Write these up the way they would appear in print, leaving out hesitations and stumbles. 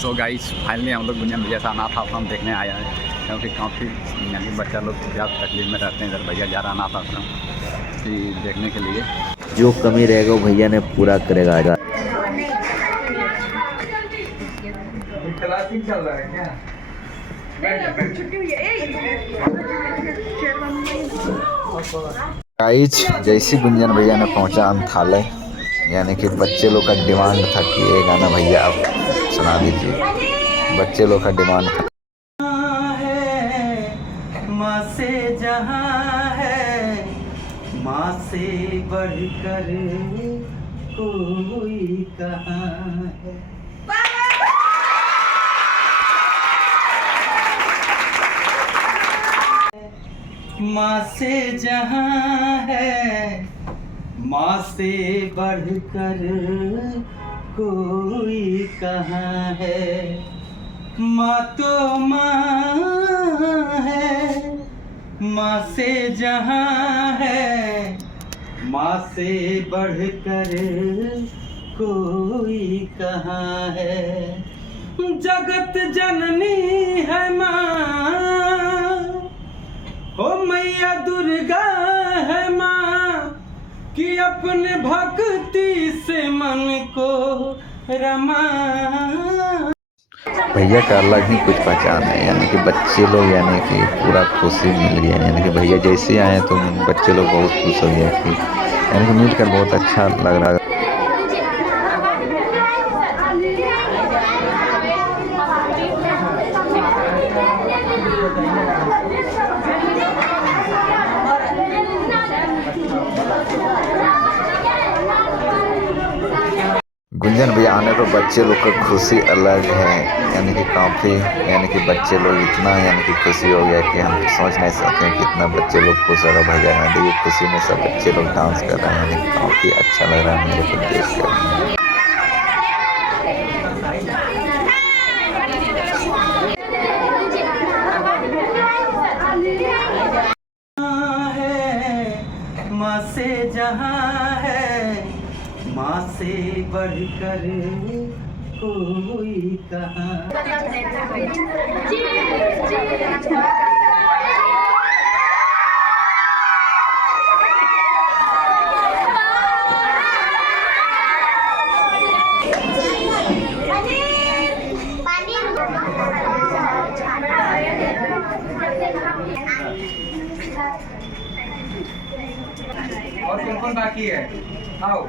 So guys finally हम लोग गुंजन भैया का अनाथ आश्रम देखने आया है, क्योंकि काफ़ी यानी बच्चा लोग ज़्यादा तकलीफ में रहते हैं। इधर भैया जा रहा अनाथ आश्रम की देखने के लिए। जो कमी रहेगा वो भैया ने पूरा करेगा। चल रहा है क्या? गाइस जैसे गुंजन भैया ने पहुंचा अनाथालय, यानी कि बच्चे लोग का डिमांड था कि ये गाना भैया आप सुना दीजिए। बच्चे लोग का डिमांड था। माँ से जहाँ है, माँ से बढ़कर कोई कहाँ है। माँ से जहाँ है, माँ से बढ़कर कोई कहाँ है। माँ तो माँ है, माँ से जहाँ है, माँ से बढ़कर कोई कहाँ है। जगत जननी है माँ, ओ मैया दुर्गा है माँ, कि अपने भक्ति से मन को रमा। भैया का अलग ही कुछ पहचान है, यानी कि बच्चे लोग यानी कि पूरा खुशी मिल गया। यानी कि भैया जैसे आए तो बच्चे लोग बहुत खुश हो गए कि यानी कि मिलकर बहुत अच्छा लग रहा है। गुंजन भैया आने पर बच्चे लोग का खुशी अलग है, यानी कि काफ़ी यानी कि बच्चे लोग इतना यानी कि खुशी हो गया कि हम सोच नहीं सकते कि इतना बच्चे लोग खुश हो रहा। भैया ने देखिए खुशी में सब बच्चे लोग डांस कर रहे हैं, यानी कि काफ़ी अच्छा लग रहा है मेरे को देख कर। माँ से जहाँ है, माँ से बढ़कर कोई कहाँ। और कौन कौन बाकी है? आओ।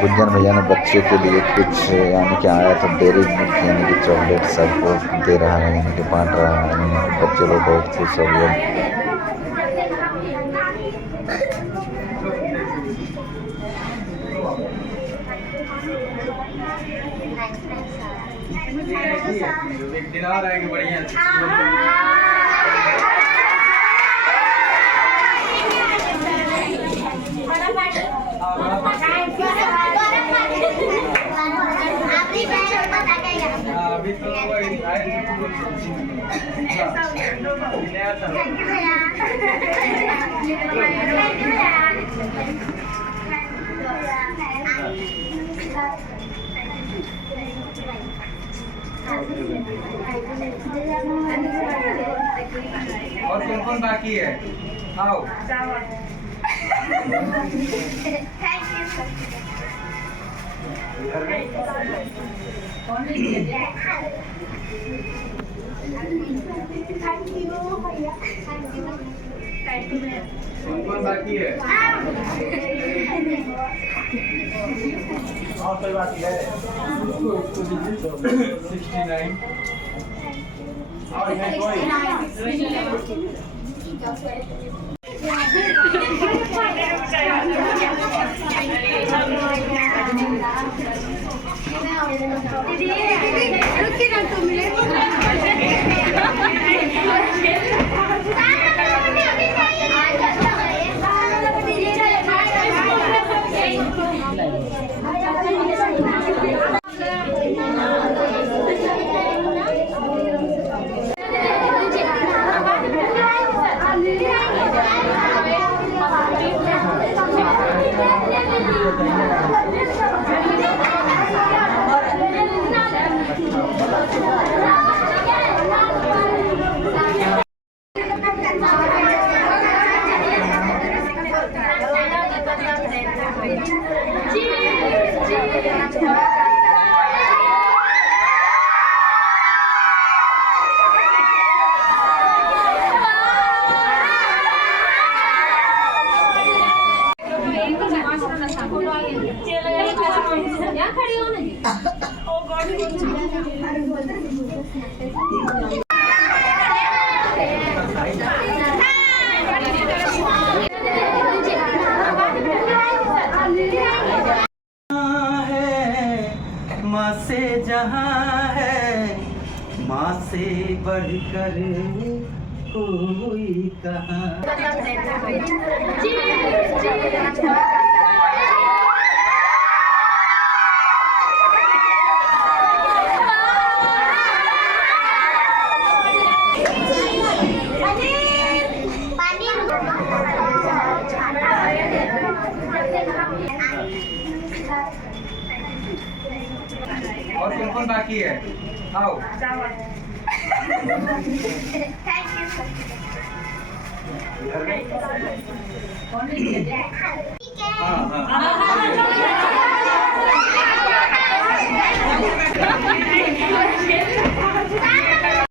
गुंजन भैया ने बच्चे के लिए कुछ यानी कि आया था डेयरी मिल्क यानी कि चॉकलेट सबको दे रहा है, यानी कि बांट रहा है, यानी कि बच्चे लोग बहुत खुश हो गए। एक दिन और आएंगे बढ़िया। अभी तो और कौन कौन बाकी है? आओ। कौन बाकी है? और कोई बाकी है? 69 और है कोई? है माँ से जहाँ है माँ से बढ़कर कोई कहाँ। और कौन बाकी है? आओ। हाँ हाँ